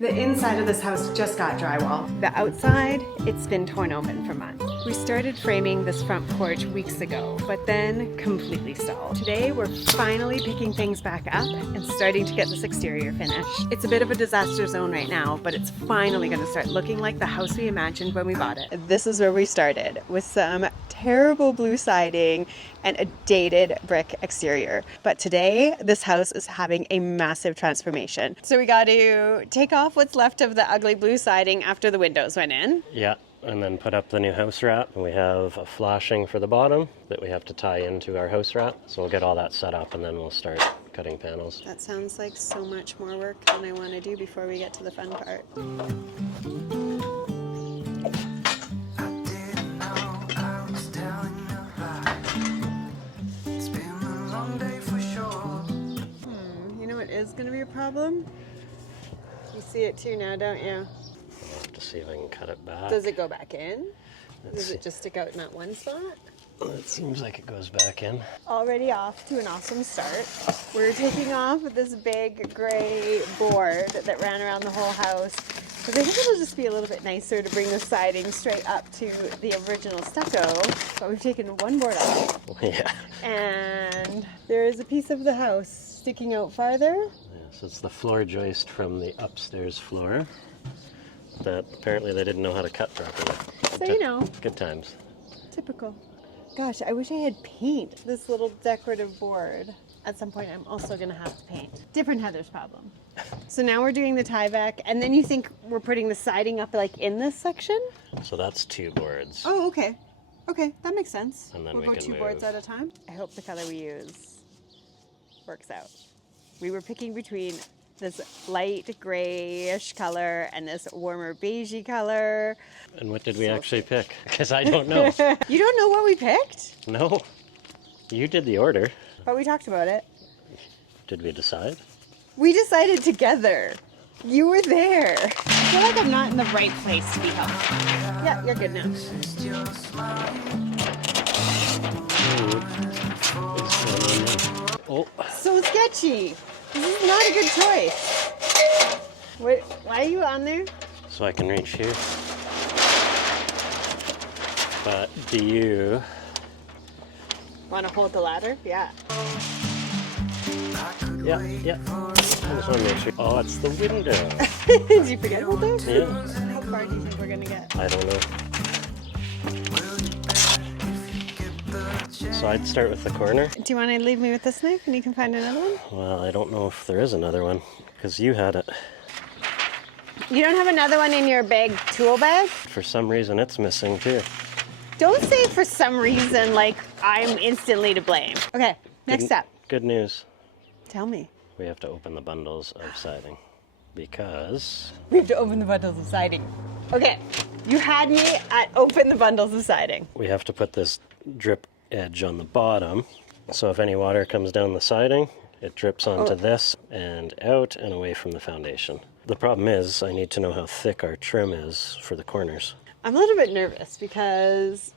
The inside of this house just got drywall. The outside, it's been torn open for months. We started framing this front porch weeks ago, but then completely stalled. Today, we're finally picking things back up and starting to get this exterior finished. It's a bit of a disaster zone right now, but it's finally gonna start looking like the house we imagined when we bought it. This is where we started, with some terrible blue siding and a dated brick exterior. But today, this house is having a massive transformation. So we got to take off what's left of the ugly blue siding after the windows went in. Yeah, and then put up the new house wrap. And we have a flashing for the bottom that we have to tie into our house wrap. So we'll get all that set up and then we'll start cutting panels. That sounds like so much more work than I want to do before we get to the fun part. Is going to be a problem. You see it too now, don't you? I'll have to see if I can cut it back. Does it go back in? Does it just stick out in that one spot? It seems like it goes back in. Already off to an awesome start. We're taking off this big gray board that ran around the whole house. I think it'll just be a little bit nicer to bring the siding straight up to the original stucco. But we've taken one board off. Yeah. And there is a piece of the house sticking out farther. Yes, it's the floor joist from the upstairs floor that apparently they didn't know how to cut properly. So you know. Good times. Typical. Gosh, I wish I had paint this little decorative board. At some point, I'm also going to have to paint. Different Heather's problem. So now we're doing the tie-back, and then you think we're putting the siding up like in this section? So that's 2 boards. Oh, okay. Okay, that makes sense. And then we'll we go can 2 boards at a time. I hope the color we use works out. We were picking between this light grayish color and this warmer beigey color. And what did we actually pick? Because I don't know. You don't know what we picked? No. You did the order. But we talked about it. Did we decide? We decided together. You were there. I feel like I'm not in the right place to be helpful. Yeah, you're good now. Oh. So sketchy. This is not a good choice. Wait, why are you on there? So I can reach here. But do you Want to hold the ladder? Yeah. Yeah. I just want to make sure. Oh, it's the window. Did you forget about those? Yeah. How far do you think we're going to get? I don't know. So I'd start with the corner. Do you want to leave me with this knife and you can find another one? Well, I don't know if there is another one because you had it. You don't have another one in your big tool bag? For some reason, it's missing too. Don't say for some reason like I'm instantly to blame. Okay, next step. Good news. Tell me. We have to open the bundles of siding because We have to open the bundles of siding. Okay, you had me at open the bundles of siding. we have to put this drip edge on the bottom. So if any water comes down the siding, it drips onto this and out and away from the foundation. The problem is I need to know how thick our trim is for the corners. I'm a little bit nervous because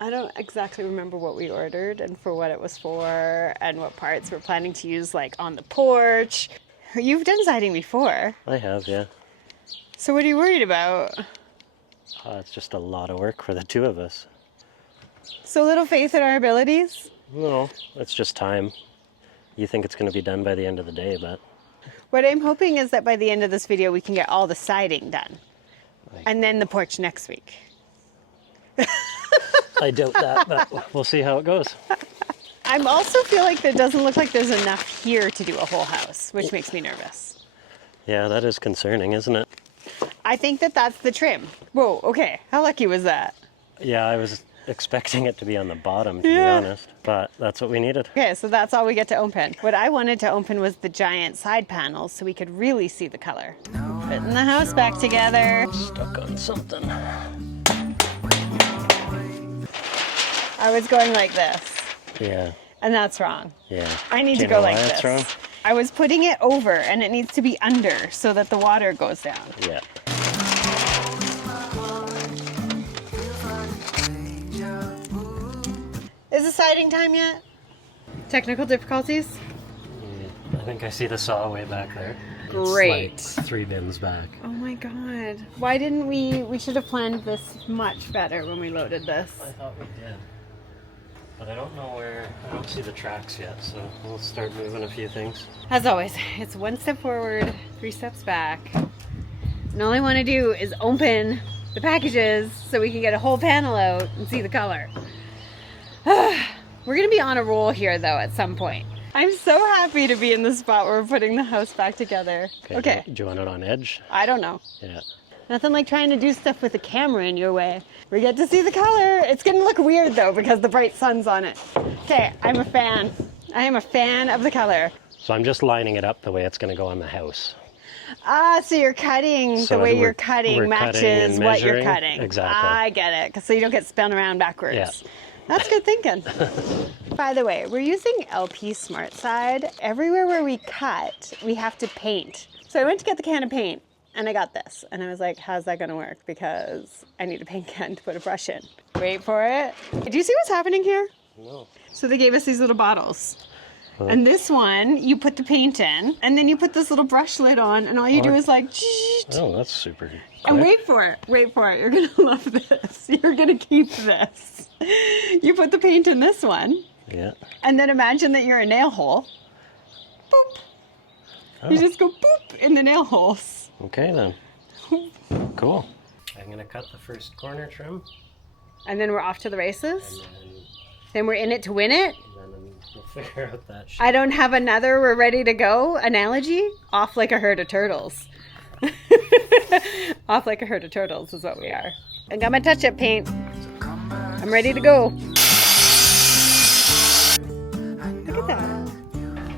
I don't exactly remember what we ordered and for what it was for and what parts we're planning to use like on the porch. You've done siding before. I have, yeah. So what are you worried about? It's just a lot of work for the 2 of us. So little faith in our abilities? No, it's just time. You think it's going to be done by the end of the day, but What I'm hoping is that by the end of this video we can get all the siding done. And then the porch next week. I doubt that, but we'll see how it goes. I also feel like there doesn't look like there's enough here to do a whole house, which makes me nervous. Yeah, that is concerning, isn't it? I think that that's the trim. Whoa, okay. How lucky was that? Yeah, I was expecting it to be on the bottom, to be honest, but that's what we needed. Okay, so that's all we get to open. What I wanted to open was the giant side panels so we could really see the color. Putting the house back together. Stuck on something. I was going like this. Yeah. And that's wrong. Yeah. I need Do to you go know like why this. that's wrong? I was putting it over and it needs to be under so that the water goes down. Yeah. Is the siding time yet? Technical difficulties? I think I see the saw way back there. great. It's like 3 bins back. Oh my god. Why didn't we should have planned this much better when we loaded this. I thought we did. But I don't know where, I don't see the tracks yet, so we'll start moving a few things. As always, it's 1 step forward, 3 steps back. And all I want to do is open the packages so we can get a whole panel out and see the color. We're going to be on a roll here though at some point. I'm so happy to be in the spot where we're putting the house back together. Okay. Do you want it on edge? I don't know. Yeah. Nothing like trying to do stuff with the camera in your way. We get to see the color. It's going to look weird though because the bright sun's on it. Okay, I'm a fan. I am a fan of the color. So I'm just lining it up the way it's going to go on the house. Ah, so you're cutting, So the way we're you're cutting matches cutting and what you're measuring. cutting. Exactly. I get it, so you don't get spun around backwards. Yeah. That's good thinking. By the way, we're using LP SmartSide. Everywhere where we cut, we have to paint. So I went to get the can of paint, and I got this. And I was like, how's that going to work? Because I need a paint can to put a brush in. Wait for it. Do you see what's happening here? No. So they gave us these little bottles. And this one, you put the paint in, and then you put this little brush lid on, and all you do is like, Oh, that's super quick. and wait for it. Wait for it. You're going to love this. You're going to keep this. You put the paint in this one, Yeah. and then imagine that you're a nail hole. Boop. Oh. You just go boop in the nail holes. Okay then. Cool. I'm going to cut the first corner trim. And then we're off to the races. And Then we're in it to win it. then we'll figure out that shit. I don't have another we're ready to go analogy. Off like a herd of turtles. Off like a herd of turtles is what we are. I got my touch-up paint. I'm ready to go. Look at that.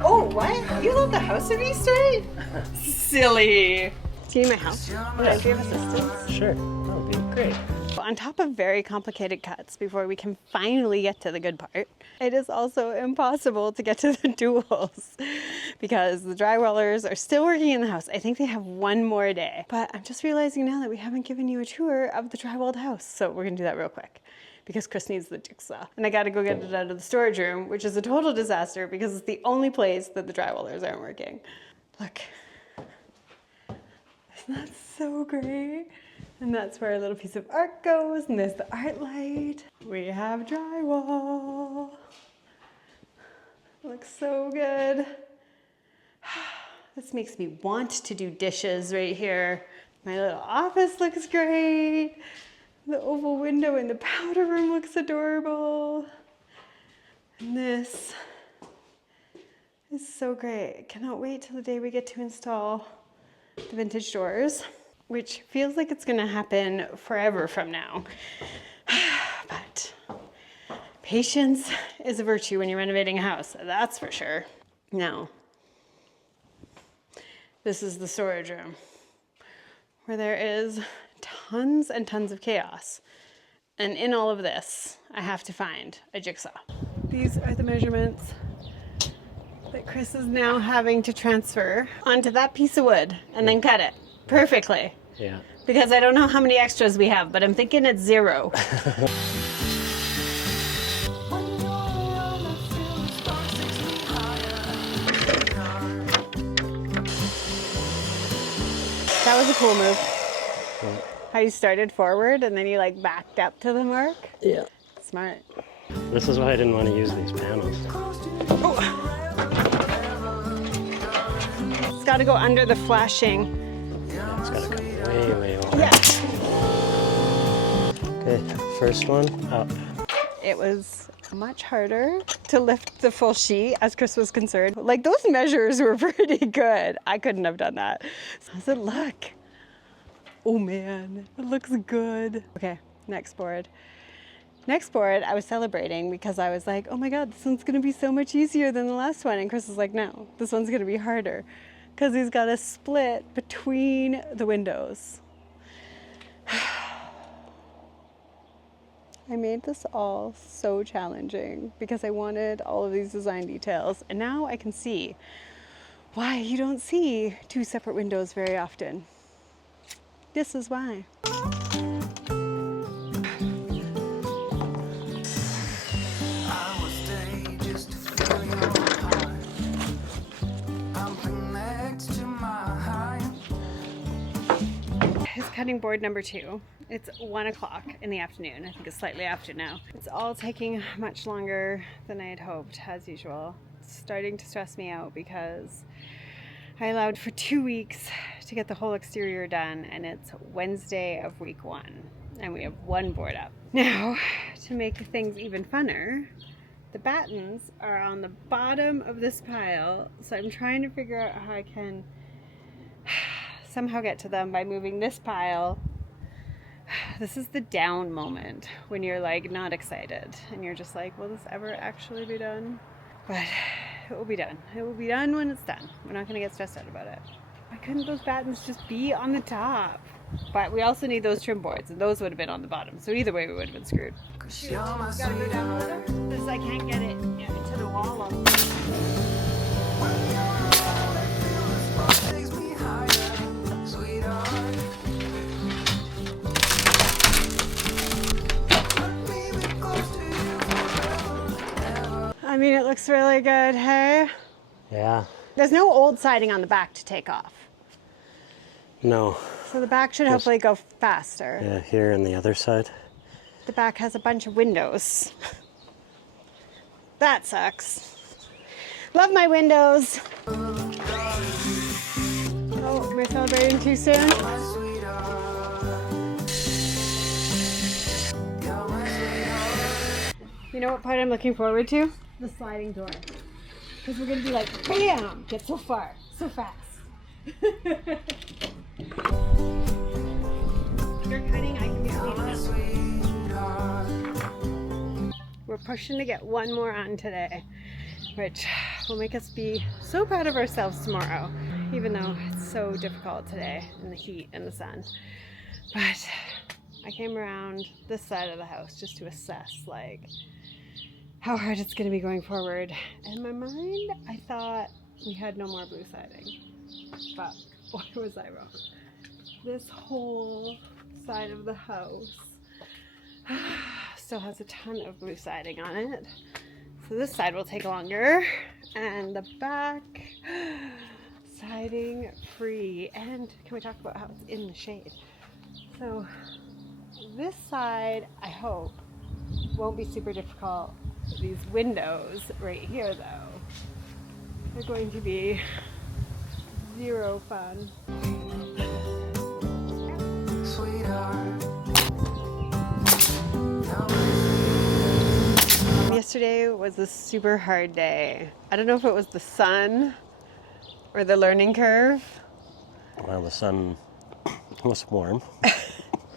Oh, what? You love the house of Easter egg? Silly. Do you need my help? Do you have assistance? Sure. That would be great. On top of very complicated cuts before we can finally get to the good part, it is also impossible to get to the duals because the drywallers are still working in the house. I think they have 1 more day, but I'm just realizing now that we haven't given you a tour of the drywalled house. So we're gonna do that real quick because Chris needs the jigsaw and I gotta go get it out of the storage room, which is a total disaster because it's the only place that the drywallers aren't working. Look, isn't that so great? And that's where our little piece of art goes, and there's the art light. We have drywall. Looks so good. This makes me want to do dishes right here. My little office looks great. The oval window in the powder room looks adorable. And this is so great. Cannot wait till the day we get to install the vintage doors, which feels like it's gonna happen forever from now. But patience is a virtue when you're renovating a house, that's for sure. Now, this is the storage room where there is tons and tons of chaos. And in all of this, I have to find a jigsaw. These are the measurements that Chris is now having to transfer onto that piece of wood and then cut it perfectly. Yeah. Because I don't know how many extras we have, but I'm thinking it's 0. That was a cool move. Yeah. How you started forward and then you like backed up to the mark. Yeah. Smart. This is why I didn't want to use these panels. Oh. It's got to go under the flashing. Yeah, it's got to come way, way over. Yeah. Okay, first one up. It was much harder to lift the full sheet as Chris was concerned. Like those measures were pretty good. I couldn't have done that. So how's it look? Oh man, it looks good. Okay, next board. Next board, I was celebrating because I was like, oh my God, this one's gonna be so much easier than the last one. And Chris was like, no, this one's gonna be harder because he's got a split between the windows. I made this all so challenging because I wanted all of these design details. And now I can see why you don't see 2 separate windows very often. This is why. I'm connected to my cutting board number 2. It's 1 o'clock in the afternoon. I think it's slightly after now. It's all taking much longer than I had hoped, as usual. It's starting to stress me out because I allowed for 2 weeks to get the whole exterior done, and it's Wednesday of week 1, and we have 1 board up. Now, to make things even funner, the battens are on the bottom of this pile, so I'm trying to figure out how I can somehow get to them by moving this pile. This is the down moment when you're like not excited and you're just like, will this ever actually be done? But it will be done. It will be done when it's done. We're not going to get stressed out about it. Why couldn't those battens just be on the top? But we also need those trim boards, and those would have been on the bottom. So either way, we would have been screwed. Shoot, gotta go down a little because I can't get it into the wall. I mean, it looks really good, hey? Yeah. There's no old siding on the back to take off. No. So the back should hopefully go faster. Yeah, here and the other side. The back has a bunch of windows. That sucks. Love my windows. Oh, am I celebrating too soon? You know what part I'm looking forward to? The sliding door. Because we're going to be like, bam! Get so far, so fast. You're cutting, I can be cleaning up. We're pushing to get 1 more on today, which will make us be so proud of ourselves tomorrow, even though it's so difficult today in the heat and the sun. But I came around this side of the house just to assess, like, how hard it's going to be going forward. And in my mind, I thought we had no more blue siding. But boy, was I wrong. This whole side of the house still has a ton of blue siding on it. So this side will take longer. And the back, siding free. And can we talk about how it's in the shade? So this side, I hope, won't be super difficult. These windows right here, though, are going to be zero fun. Yesterday was a super hard day. I don't know if it was the sun or the learning curve. Well, the sun was warm.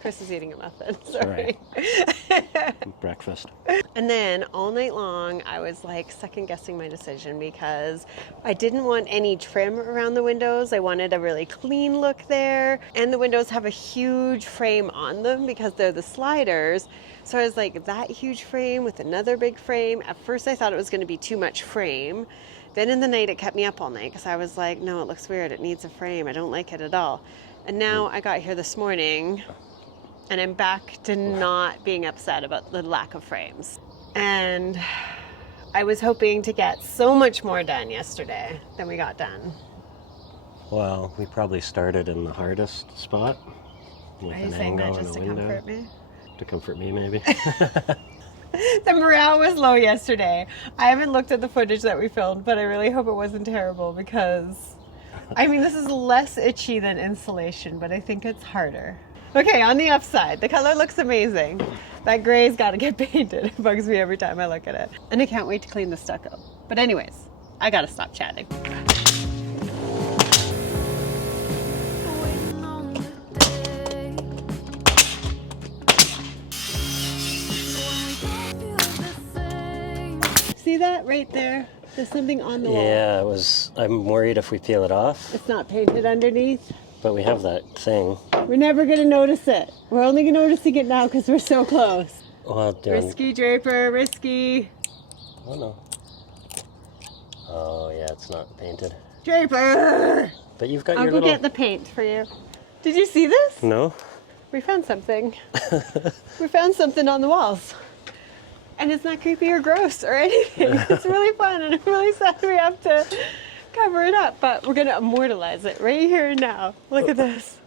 Chris is eating a muffin, sorry. Right. Breakfast. And then all night long, I was like second guessing my decision because I didn't want any trim around the windows. I wanted a really clean look there. And the windows have a huge frame on them because they're the sliders. So I was like, that huge frame with another big frame. At first I thought it was going to be too much frame. Then in the night it kept me up all night because I was like, no, it looks weird. It needs a frame. I don't like it at all. And now I got here this morning and I'm back to not being upset about the lack of frames. And I was hoping to get so much more done yesterday than we got done. Well, we probably started in the hardest spot. With Are you an saying that angle just to and a window. comfort me? To comfort me, maybe. The morale was low yesterday. I haven't looked at the footage that we filmed, but I really hope it wasn't terrible because, I mean, this is less itchy than insulation, but I think it's harder. Okay, on the upside, the color looks amazing. That gray's got to get painted. It bugs me every time I look at it. And I can't wait to clean the stucco. But anyways, I got to stop chatting. See that right there? There's something on the wall. Yeah, it was. I'm worried if we peel it off, It's not painted underneath. but we have that thing. We're never going to notice it. We're only noticing it now because we're so close. Well, Risky, Draper, risky. Oh no. Oh yeah, it's not painted. Draper! But you've got I'll your go little. get the paint for you. Did you see this? No. We found something. We found something on the walls. And it's not creepy or gross or anything. It's really fun and I'm really sad we have to cover it up, but we're going to immortalize it right here and now. Look at this.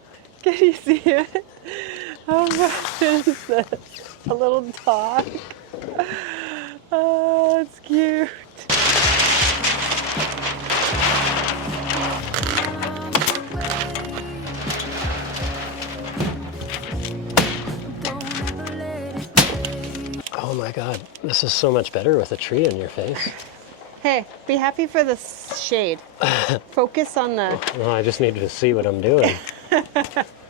Can you see it? How much is this? A little dog. Oh, it's cute. Oh my God, this is so much better with a tree in your face. Hey, be happy for the shade. Focus on the... No, I just needed to see what I'm doing.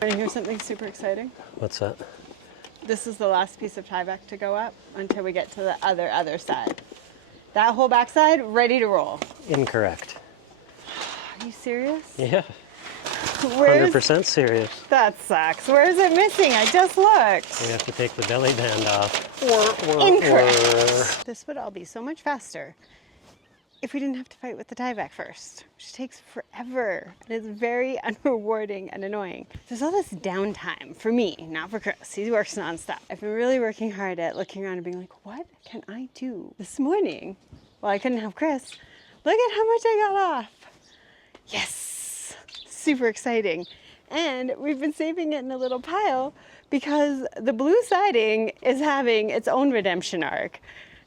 Want to hear something super exciting? What's that? This is the last piece of tieback to go up until we get to the other side. That whole backside, ready to roll. Incorrect. Are you serious? Yeah, Where's... 100% serious. That sucks. Where is it missing? I just looked. We have to take the belly band off. Incorrect. This would all be so much faster if we didn't have to fight with the tieback first, which takes forever and is very unrewarding and annoying. There's all this downtime for me, not for Chris. He works nonstop. I've been really working hard at looking around and being like, what can I do this morning? Well, I couldn't have Chris. Look at how much I got off. Yes, super exciting. And we've been saving it in a little pile because the blue siding is having its own redemption arc.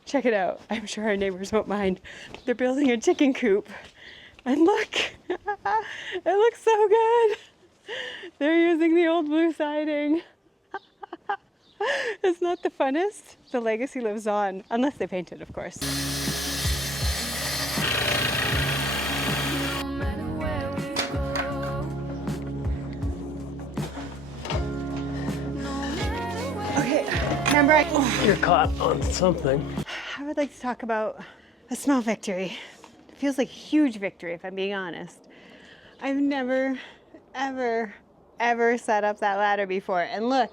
Check it out. I'm sure our neighbors won't mind. They're building a chicken coop. And look, it looks so good. They're using the old blue siding. It's not the funnest. The legacy lives on, unless they paint it, of course. Okay, remember You're caught on something. I would like to talk about a small victory. It feels like a huge victory, if I'm being honest. I've never, ever, ever set up that ladder before. And look,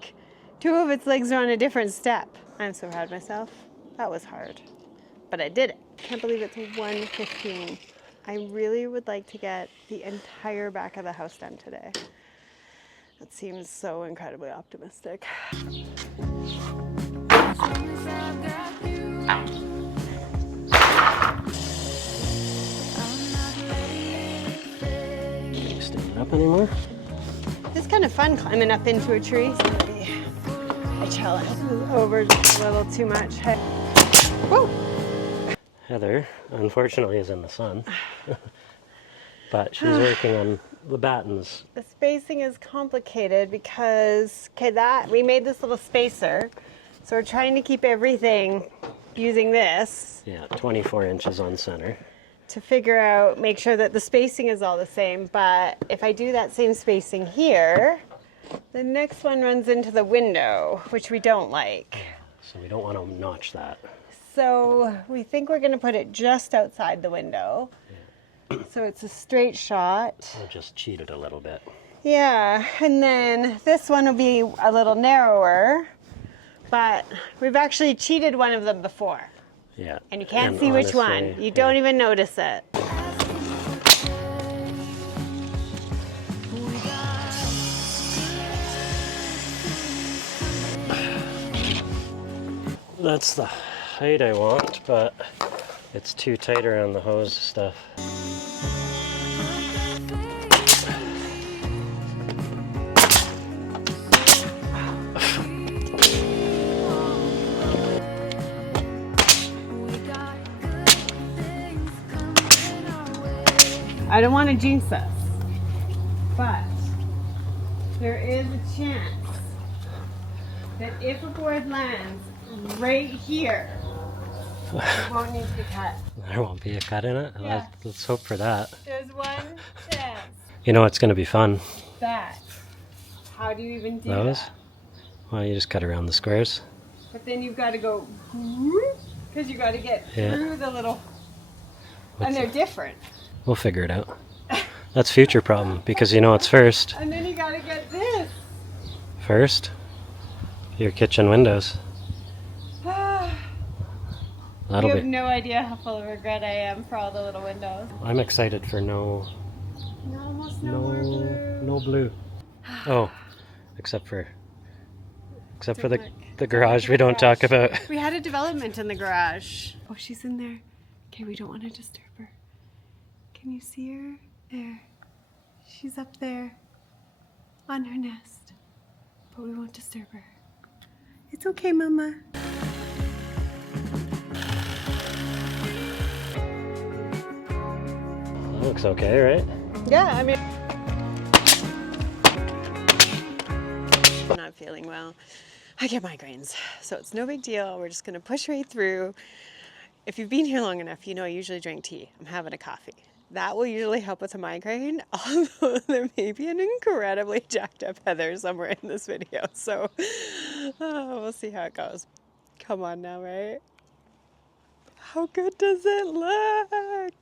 2 of its legs are on a different step. I'm so proud of myself. That was hard, but I did it. Can't believe it's 1:15. I really would like to get the entire back of the house done today. That seems so incredibly optimistic. Can't stand up anymore. It's kind of fun climbing up into a tree. It's gonna be a challenge. This is over just a little too much. Whoa! Heather, unfortunately, is in the sun. But she's working on the battens. The spacing is complicated because, we made this little spacer. So we're trying to keep everything using this. Yeah, 24 inches on center. To figure out, make sure that the spacing is all the same. But if I do that same spacing here, the next one runs into the window, which we don't like. So we don't want to notch that. So we think we're going to put it just outside the window. Yeah. So it's a straight shot. We'll just cheat it a little bit. Yeah, and then this one will be a little narrower, but we've actually cheated one of them before. Yeah. And you can't see which one. You don't even notice it. That's the height I want, but it's too tight around the hose stuff. I don't want to jinx us, but there is a chance that if a board lands right here, it won't need to be cut. There won't be a cut in it? Yeah. Let's hope for that. There's one chance. You know what's going to be fun? That. How do you even do Those? that? Well, you just cut around the squares. But then you've got to go, because you got to get through the little, and they're different. We'll figure it out. That's future problem, because you know what's first. And then you got to get this. First, your kitchen windows. You have no idea how full of regret I am for all the little windows. I'm excited for no blue. No blue. Oh, except for the garage we don't talk about. We had a development in the garage. Oh, she's in there. Okay, we don't want to disturb her. Can you see her? There. She's up there. on her nest, but we won't disturb her. It's okay, Mama. Looks okay, right? Yeah, I mean, I'm not feeling well. I get migraines, so it's no big deal. We're just gonna push right through. If you've been here long enough, you know I usually drink tea. I'm having a coffee. That will usually help with a migraine, although there may be an incredibly jacked up Heather somewhere in this video, so we'll see how it goes. Come on now, right? How good does it look?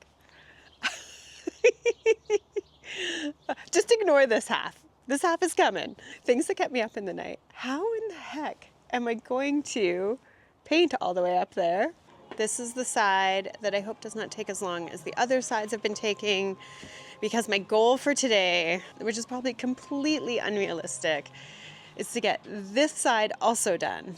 Just ignore this half. This half is coming. Things that kept me up in the night. How in the heck am I going to paint all the way up there? This is the side that I hope does not take as long as the other sides have been taking, because my goal for today, which is probably completely unrealistic, is to get this side also done.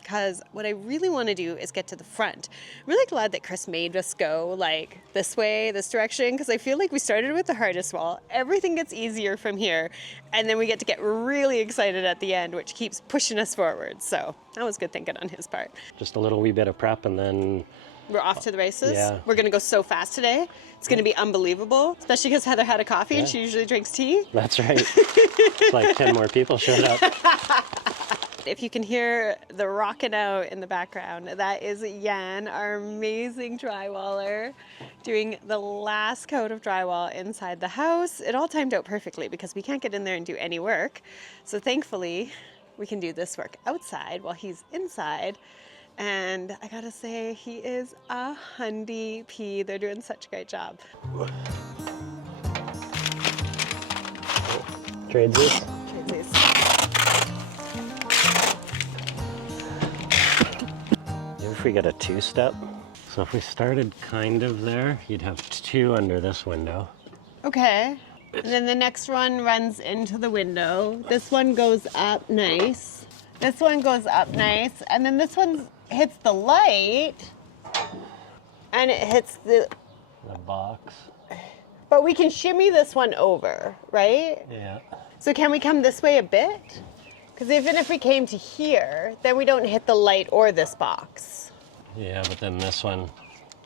Because what I really want to do is get to the front. I'm really glad that Chris made us go like this way, this direction, because I feel like we started with the hardest wall. Everything gets easier from here, and then we get to get really excited at the end, which keeps pushing us forward. So that was good thinking on his part. Just a little wee bit of prep and then... We're off to the races. Yeah. We're going to go so fast today. It's going to be unbelievable, especially because Heather had a coffee and she usually drinks tea. That's right. It's like 10 more people showed up. If you can hear the rocking out in the background, that is Jan, our amazing drywaller, doing the last coat of drywall inside the house. It all timed out perfectly because we can't get in there and do any work. So thankfully, we can do this work outside while he's inside. And I gotta say, he is a hundy pea. They're doing such a great job. Tradesies. If we get a two-step, so if we started kind of there, you'd have two under this window. Okay. And then the next one runs into the window. This one goes up nice. This one goes up nice. And then this one hits the light. And it hits the box. But we can shimmy this one over, right? Yeah. So can we come this way a bit? Because even if we came to here, then we don't hit the light or this box. Yeah, but then this one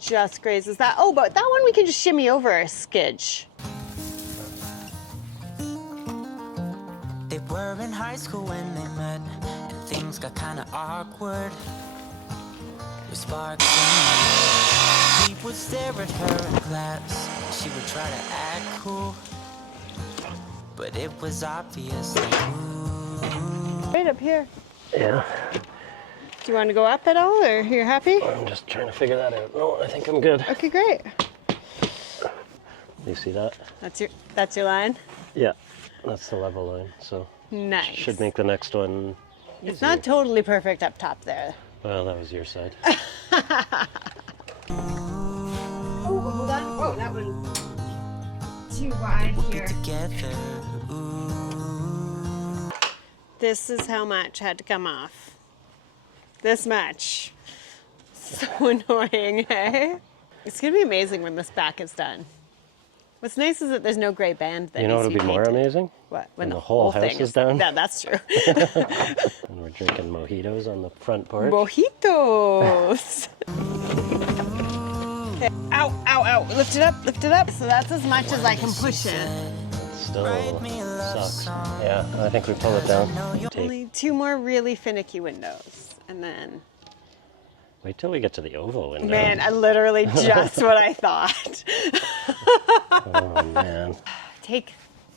just grazes that. Oh, but that one we can just shimmy over a skidge. They were in high school when they met, and things got kind of awkward. With sparks in the air, he would stare at her in class. She would try to act cool, but it was obvious. Like, Right up here. Yeah. Do you want to go up at all, or you're happy? I'm just trying to figure that out. No, I think I'm good. Okay, great. You see that? That's your line? Yeah, that's the level line. So nice. Should make the next one easier. It's not totally perfect up top there. Well, that was your side. Oh, hold on. Whoa, that one too wide here. together. This is how much had to come off. This much. So annoying, hey? It's gonna be amazing when this back is done. What's nice is that there's no gray band that You know needs what'll to be more painted. amazing? What? When the whole house thing is done? Yeah, that's true. And we're drinking mojitos on the front porch. Mojitos. Okay. Ow, ow, ow. Lift it up, lift it up. So that's as much as I can push it. Still sucks. Yeah, I think we pull it down. Only two more really finicky windows. And then... Wait till we get to the oval window. Man, I literally just what I thought. Oh, man. Take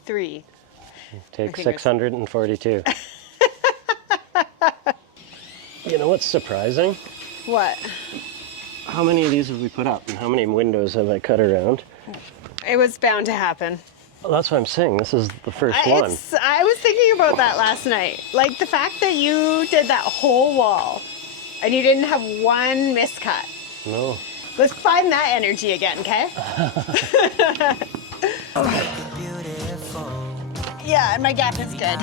3. Take 642. You know what's surprising? What? How many of these have we put up, and how many windows have I cut around? It was bound to happen. Well, that's what I'm saying. This is the first one. I was thinking about that last night. Like the fact that you did that whole wall and you didn't have one miscut. No. Let's find that energy again, okay? Beautiful. Yeah, and my gap is good.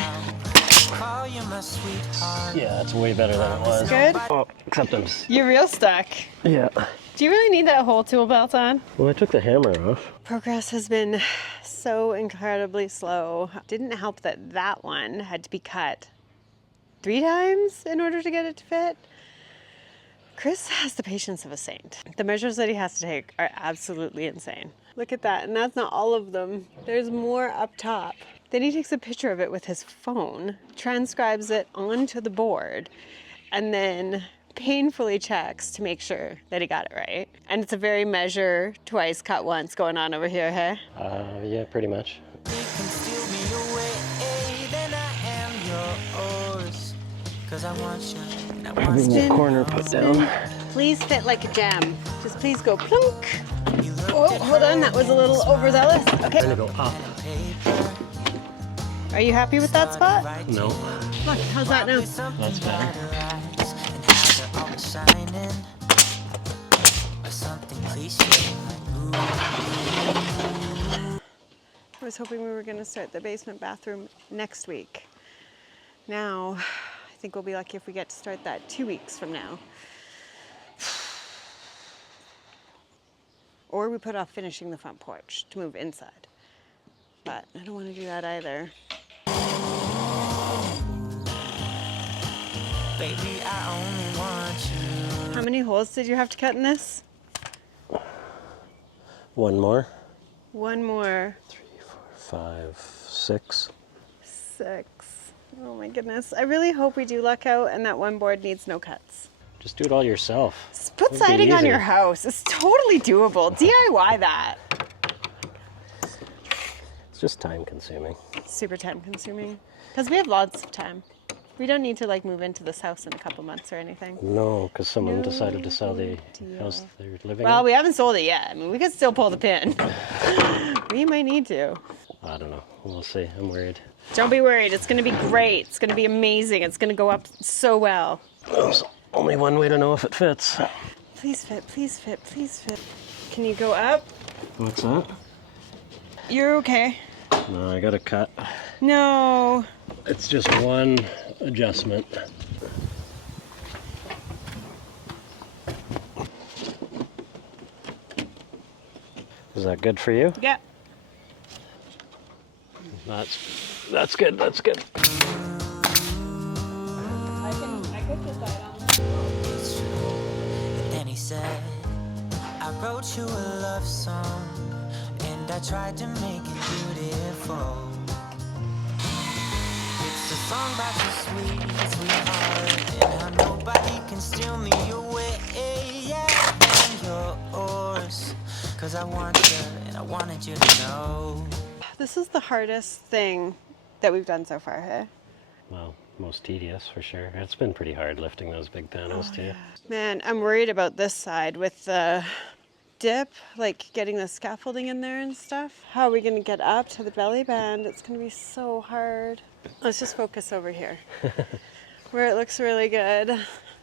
Call you my sweetheart. Yeah, it's way better than it was. Good? Oh, except You're real stuck. Yeah. Do you really need that whole tool belt on? Well, I took the hammer off. Progress has been so incredibly slow. Didn't help that that one had to be cut 3 times in order to get it to fit. Chris has the patience of a saint. The measures that he has to take are absolutely insane. Look at that, and that's not all of them. There's more up top. Then he takes a picture of it with his phone, transcribes it onto the board, and then painfully checks to make sure that he got it right. And it's a very measure twice, cut once going on over here, hey? Yeah, pretty much. You can steal me away, then I am yours. 'Cause I want you, and I want you. The corner put down. Please fit like a gem. Just please go plunk. Oh, hold on, that was a little overzealous. Okay. Gonna go up. Are you happy with that spot? No. Look, how's that now? That's better. I was hoping we were going to start the basement bathroom next week. Now, I think we'll be lucky if we get to start that 2 weeks from now. Or we put off finishing the front porch to move inside. But I don't want to do that either. Baby, I only want you. How many holes did you have to cut in this? One more. One more. 3, 4, 5, 6. 6. Oh my goodness. I really hope we do luck out and that one board needs no cuts. Just do it all yourself. Just put It'd be siding on easy. your house. It's totally doable. DIY that. It's just time consuming. Super time consuming. Because we have lots of time. We don't need to like move into this house in a couple months or anything. No, because someone No decided to sell the deal. house they're living Well, in. we haven't sold it yet. I mean, we could still pull the pin. We might need to. I don't know. We'll see. I'm worried. Don't be worried. It's going to be great. It's going to be amazing. It's going to go up so well. There's only one way to know if it fits. Please fit, please fit, please fit. Can you go up? What's that? You're okay. No, I got a cut. No. It's just one adjustment. Is that good for you? Yeah. That's good. That's good. I could put that on. It's true. And then he said, I wrote you a love song, and I tried to make it beautiful. It's a song about your sweet, sweetheart, and how nobody can steal me away. Yeah, and yours. 'Cause I want you, and I wanted you to know. This is the hardest thing that we've done so far, hey? Well, most tedious for sure. It's been pretty hard lifting those big panels too. Man, I'm worried about this side with the dip, like getting the scaffolding in there and stuff. How are we going to get up to the belly band? It's going to be so hard. Let's just focus over here where it looks really good.